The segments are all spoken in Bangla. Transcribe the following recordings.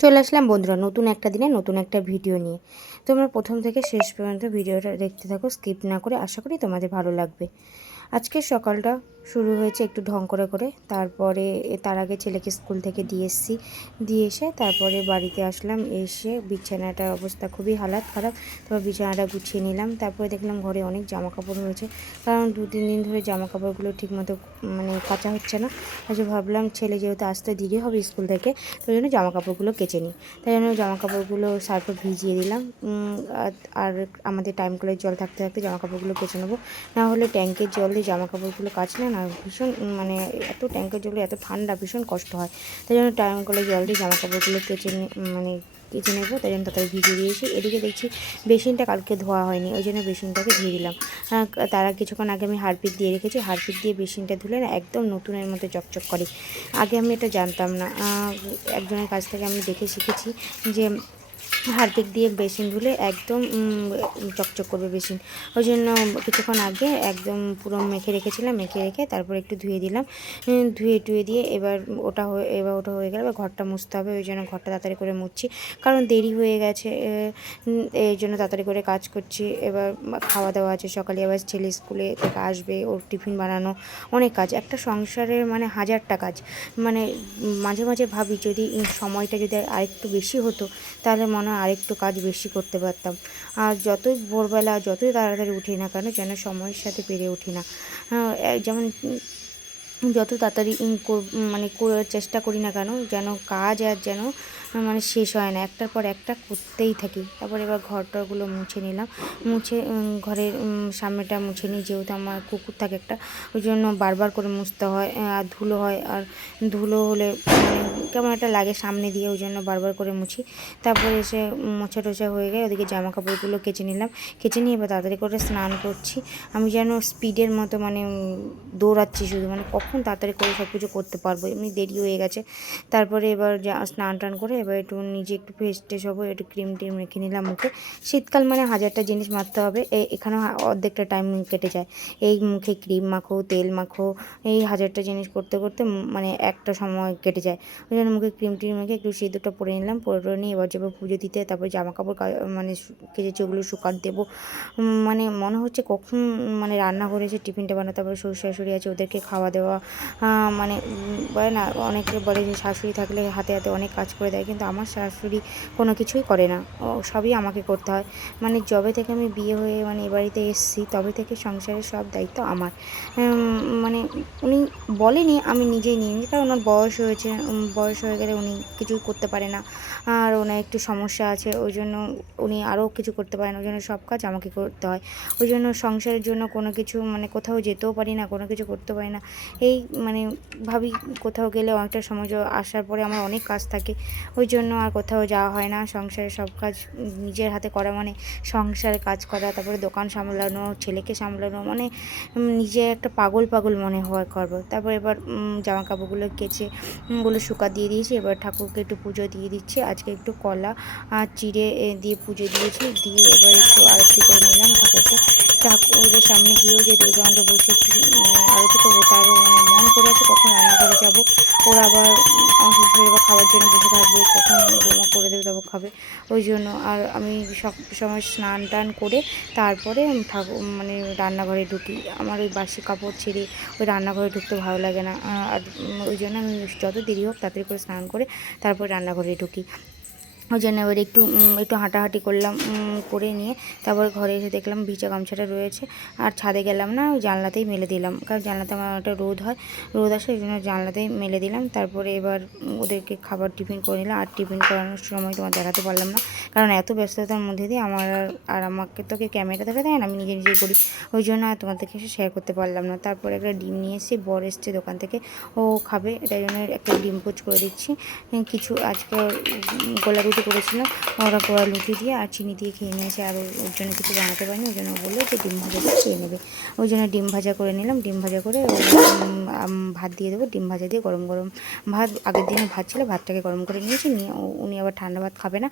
চলে আসলাম বন্ধুরা নতুন একটা দিনে নতুন একটা ভিডিও নিয়ে। তোমরা প্রথম থেকে শেষ পর্যন্ত ভিডিওটা দেখতে থাকো, স্কিপ না করে। আশা করি তোমাদের ভালো লাগবে। আজকের সকালটা শুরু হয়েছে একটু ঢং করে। তারপরে তার আগে ছেলেকে স্কুল থেকে দিয়ে এসে তারপরে বাড়িতে আসলাম। এসে বিছানাটার অবস্থা খুবই হালাত খারাপ। তারপর বিছানাটা গুছিয়ে নিলাম। তারপরে দেখলাম ঘরে অনেক জামা কাপড় হয়েছে, কারণ 2-3 দিন ধরে জামা কাপড়গুলো ঠিকমতো কাচা হচ্ছে না। তাই ভাবলাম ছেলে যেহেতু আসতে দেরি হবে স্কুল থেকে, তো ওই জন্য জামা কাপড়গুলো কেচে নিই। তাই জন্য জামা কাপড়গুলো সার্ফে ভিজিয়ে দিলাম। আর আমাদের টাইম কলের জল থাকতে জামা কাপড়গুলো কেচে নেবো। না হলে ট্যাঙ্কের জল দিয়ে জামা কাপড়গুলো কাচলে না ভীষণ এত ট্যাঙ্কের জলে এত ঠান্ডা, ভীষণ কষ্ট হয়। তাই জন্য টাইম কলের জল দিয়ে জামা কাপড়গুলো কেচে নেবো। তাই জন্য তাড়াতাড়ি ভিজিয়ে দিয়েছি। এদিকে দেখছি বেসিনটা কালকে ধোয়া হয়নি, ওই জন্য বেসিনটাকে ধুয়ে দিলাম। তারা কিছুক্ষণ আগে আমি হারপিক দিয়ে রেখেছি। হারপিক দিয়ে বেসিনটা ধুলে না একদম নতুনের মতো চকচক করে। আগে আমি এটা জানতাম না। একজনের কাছ থেকে আমি দেখে শিখেছি যে হারপিক দিয়ে বেসিন ধুলে একদম চকচক করবে বেসিন। ওই জন্য কিছুক্ষণ আগে একদম পুরো মেখে রেখেছিলাম। মেখে রেখে তারপর একটু ধুয়ে দিলাম। ধুয়ে দিয়ে এবার ওটা হয়ে গেলে এবার ঘরটা মুছতে হবে। ওই জন্য ঘরটা তাড়াতাড়ি করে মুছছি, কারণ দেরি হয়ে গেছে। এই জন্য তাড়াতাড়ি করে কাজ করছি। এবার খাওয়া দাওয়া আছে সকালে, আবার ছেলে স্কুলে থেকে আসবে, ওর টিফিন বানানো, অনেক কাজ। একটা সংসারের হাজারটা কাজ। মাঝে মাঝে ভাবি যদি সময়টা যদি আরেকটু বেশি হতো, তাহলে মনে হয় আরেকটু কাজ বেশি করতে পারতাম। আর যতই ভোরবেলা যতই তাড়াতাড়ি উঠি না কেন, যেন সময়ের সাথে পেরে উঠি না। যেমন যত তাড়াতাড়ি করার চেষ্টা করি না কেন, যেন কাজ আর যেন শেষ হয় না, একটার পর একটা করতেই থাকি। তারপর এবার ঘরটাগুলো মুছে নিলাম। মুছে ঘরের সামনেটা মুছে নিই, যেহেতু আমার কুকুর থাকে একটা, ওই জন্য বারবার করে মুছতে হয়। আর ধুলো হয়, আর ধুলো হলে কেমন একটা লাগে সামনে দিয়ে, ওই জন্য বারবার করে মুছি। তারপরে এসে মোছা টোছা হয়ে গেলে ওদিকে জামা কাপড়গুলো কেচে নিলাম। কেচে নিয়ে এবার তাড়াতাড়ি করে স্নান করছি। আমি যেন স্পিডের মতো দৌড়াচ্ছি শুধু, কখন তাড়াতাড়ি করে সব কিছু করতে পারবো, এমনি দেরি হয়ে গেছে। তারপরে এবার স্নান টান করে এবার একটু নিজে একটু ফ্রেশ ট্রেশ হবো, একটু ক্রিম টিম মেখে নিলাম মুখে। শীতকাল হাজারটা জিনিস মাখতে হবে, এখানেও অর্ধেকটা টাইম কেটে যায়। এই মুখে ক্রিম মাখো, তেল মাখো, এই হাজারটা জিনিস করতে করতে একটা সময় কেটে যায়। ওই জন্য মুখে ক্রিম টিম মেখে একটু সিঁদুরটা পরে নিলাম। পরে নিয়ে এবার যাবো পুজো দিতে। তারপরে জামা কাপড় কেচেছি, ওগুলো শুকাতে দেবো। মনে হচ্ছে কখন রান্নাঘরে এসে টিফিনটা বানাতে। তারপরে শ্বশুর শাশুড়ি আছে, ওদেরকে খাওয়া দেওয়া। বলে না, অনেকে বলে যে শাশুড়ি থাকলে হাতে হাতে অনেক কাজ করে দেয়, কিন্তু আমার শাশুড়ি কোনো কিছুই করে না, সবই আমাকে করতে হয়। যবে থেকে আমি বিয়ে হয়ে এ বাড়িতে এসেছি, তবে থেকে সংসারের সব দায়িত্ব আমার। উনি বলেনি, আমি নিজেই নিয়ে নিই, কারণ ওনার বয়স হয়েছে। বয়স হয়ে গেলে উনি কিছুই করতে পারে না, আর ওনার একটু সমস্যা আছে, ওই জন্য উনি আরও কিছু করতে পারেন। ওই জন্য সব কাজ আমাকে করতে হয়। ওই জন্য সংসারের জন্য কোনো কিছু কোথাও যেতেও পারি না, কোনো কিছু করতে পারি না। এই ভাবি কোথাও গেলে অনেকটা সময় আসার পরে আমার অনেক কাজ থাকে, ওই জন্য আর কোথাও যাওয়া হয় না। সংসারের সব কাজ নিজের হাতে করা সংসারের কাজ করা, তারপরে দোকান সামলানো, ছেলেকে সামলানো, নিজে একটা পাগল পাগল মনে হয় করবো। তারপর এবার জামা কাপড়গুলো কেচে ওগুলো শুকা দিয়ে দিয়েছি। এবার ঠাকুরকে একটু পুজো দিয়ে দিচ্ছি। আজকে একটু কলা আর চিড়ে দিয়ে পুজো দিয়েছি। দিয়ে এবার একটু আরতি করে নিলাম ঠাকুরকে। ঠাকুরের সামনে গিয়েও যে দুর্গান্ত বসে একটু আরতি করবো, তারও মন করে আছে কখন রান্নাঘরে যাব। ওরা আবার আমার শ্বশুর আবার খাবার জন্য বসে থাকবে, কখন বৌমা করে দেবে তারপর খাবে। ওই জন্য আর আমি সব সময় স্নান টান করে তারপরে ঠাকুর রান্নাঘরে ঢুকি। আমার ওই বাসি কাপড় ছেড়ে ওই রান্নাঘরে ঢুকতে ভালো লাগে না। আর ওই জন্য আমি যত দেরি হোক তাড়াতাড়ি করে স্নান করে তারপর রান্নাঘরে ঢুকি। ওই জন্য এবার একটু হাঁটাহাঁটি করলাম। করে নিয়ে তারপর ঘরে এসে দেখলাম ভিজা গামছাটা রয়েছে, আর ছাদে গেলাম না, ওই জানলাতেই মেলে দিলাম, কারণ জানলাতে আমার একটা রোদ আসে, ওই জন্য জানলাতেই মেলে দিলাম। তারপরে এবার ওদেরকে খাবার টিফিন করে নিলাম। আর টিফিন করানোর সময় তোমার দেখাতে পারলাম না, কারণ এত ব্যস্ততার মধ্যে দিয়ে আমাকে তো কেউ ক্যামেরা ধরে দেয় না, আমি নিজে নিজেই করি, ওই জন্য আর তোমাদেরকে এসে শেয়ার করতে পারলাম না। তারপরে একটা ডিম নিয়ে এসেছি, বর এসছে দোকান থেকে, ও খাবে, তাই জন্য একটা ডিম পোচ করে দিচ্ছি। কিছু আজকে গোলা রুটি করেছিলাম, ওরা গোলা রুটি দিয়ে আর চিনি দিয়ে খেয়ে নিয়েছে, আর ওর জন্য কিছু বানাতে পারিনি, ওই জন্য বললো যে ডিম ভাজা দিয়ে খেয়ে নেবে। ওই জন্য ডিম ভাজা করে নিলাম। ডিম ভাজা করে ভাত দিয়ে দেবো। ডিম ভাজা দিয়ে গরম গরম ভাত, আগের দিনে ভাত ছিল, ভাতটাকে গরম করে নিয়েছি, নিয়ে উনি আবার ঠান্ডা ভাত খাবে না,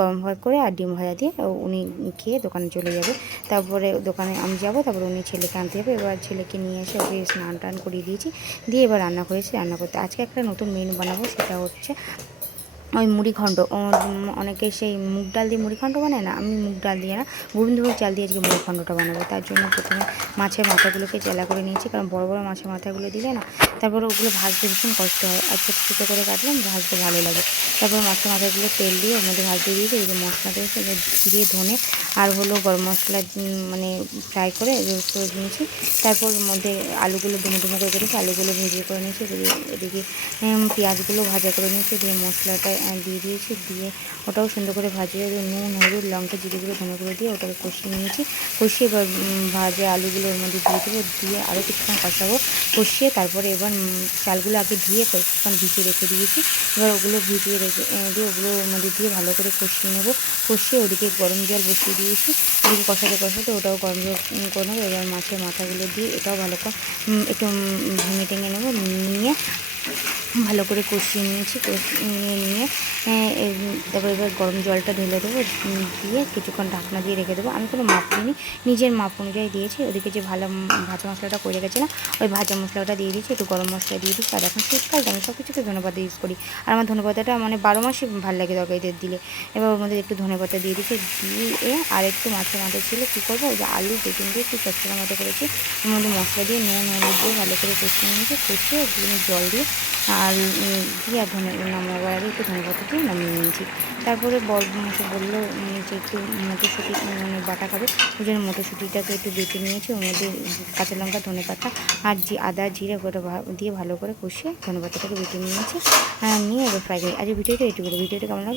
গরম ভাত করে আর ডিম ভাজা দিয়ে উনি খেয়ে দোকানে চলে যাবে। তারপরে দোকানে আমি যাবো, তারপরে উনি ছেলেকে আনতে যাবে। এবার ছেলেকে নিয়ে এসে ওকে স্নান টান করিয়ে দিয়েছি, দিয়ে এবার রান্না করতে। আজকে একটা নতুন মেনু বানাবো, সেটা হচ্ছে ওই মুড়িঘণ্ট অনেকে সেই মুগ ডাল দিয়ে মুড়িঘণ্ট বানায় না, আমি মুগ ডাল দিয়ে না গোবিন্দভোগ চাল দিয়ে আজকে মুড়িঘণ্টটা বানাবো। তার জন্য প্রথমে মাছের মাথাগুলোকে জেলা করে নিয়েছি, কারণ বড় বড় মাছের মাথাগুলো দিলে না তারপরে ওগুলো ভাজতে ভীষণ কষ্ট হয়, আর ছোটো ছোটো করে কাটলাম ভাজতে ভালো লাগে। তারপর মাছের মাথাগুলো তেল দিয়ে ওর মধ্যে ভাজতে দিয়েছি, এই যে মশলা দিয়েছি জিরে ধনে আর হলো গরম মশলা মানে ফ্রাই করে রোস্ট করে নিয়েছি। তারপর ওর মধ্যে আলুগুলো ডুমো ডুমো করে করেছি, আলুগুলো ভেজে করে নিয়েছি, এদিকে পেঁয়াজগুলো ভাজা করে নিয়েছি, দিয়ে মশলাটা দিয়ে দিয়েছি, দিয়ে ওটাও সুন্দর করে ভাজিয়ে নুন হলুদ লঙ্কা জিরে গুঁড়ো ধনে গুঁড়ো দিয়ে ওটাকে কষিয়ে নিয়েছি। কষিয়ে এবার ভাজা আলুগুলো ওর মধ্যে দিয়ে দেবো, দিয়ে আরও কিছুক্ষণ কষাবো। কষিয়ে তারপরে এবার চালগুলো আগে ধুয়ে কিছুক্ষণ ভিজিয়ে রেখে দিয়েছি, এবার ওগুলো ভিজিয়ে রেখে দিয়ে ওগুলো ওর মধ্যে দিয়ে ভালো করে কষিয়ে নেবো। কষিয়ে ওদিকে গরম জল বসিয়ে দিয়েছি, ওদিকে কষাতে কষাতে ওটাও গরম জল করে নেবো। এবার মাছের মাথাগুলো দিয়ে এটাও ভালো করে একটু ভেঙে টেঙে নেবো, নিয়ে ভালো করে কষিয়ে নিয়েছি। নিয়ে তারপর এবার গরম জলটা ঢেলে দেবো, দিয়ে কিছুক্ষণ ঢাকনা দিয়ে রেখে দেবো। আমি কোনো মাপ দিইনি, নিজের মাপ অনুযায়ী দিয়েছি। ওদিকে যে ভাজা মশলাটা করে রেখেছিলাম ওই ভাজা মশলাটা দিয়ে দিয়েছি, একটু গরম মশলা দিয়ে দিচ্ছি। আর এখন শীতকাল আমি সব কিছুতে ধনেপাতা ইউজ করি, আর আমার ধনেপাতাটা মানে 12 মাসই ভালো লাগে তরকারিতে দিলে। এবার ওর মধ্যে একটু ধনেপাতা দিয়ে দিচ্ছি, দিয়ে আর একটু মাছের মাথা ছিল কী করবো, ওই যে আলু বেগুন দিয়ে একটু চচ্চড়া মতো করেছি, ওর মধ্যে মশলা দিয়ে নুন হলুদ দিয়ে ভালো করে কষিয়ে নিয়েছি। কষিয়ে জল দিয়ে আর দিয়ে আর নামাবার আগে একটু ধনেপাতা দিয়ে নামিয়ে নিয়েছি। তারপরে মশা বললো যে একটু মটরশুঁটি মানে বাটা খাবে, ওই জন্য মটরশুঁটিটাকে একটু বেটে নিয়েছি, ওর মধ্যে কাঁচা লঙ্কা ধনেপাতা আর আদা জিরে ওটা দিয়ে ভালো করে কষিয়ে ধনেপাতাটাকে বেটে নিয়েছি, নিয়ে এবার ফ্রাই করি। আজ ভিডিওটা এইটুকু, ভিডিওটা কেমন লাগলো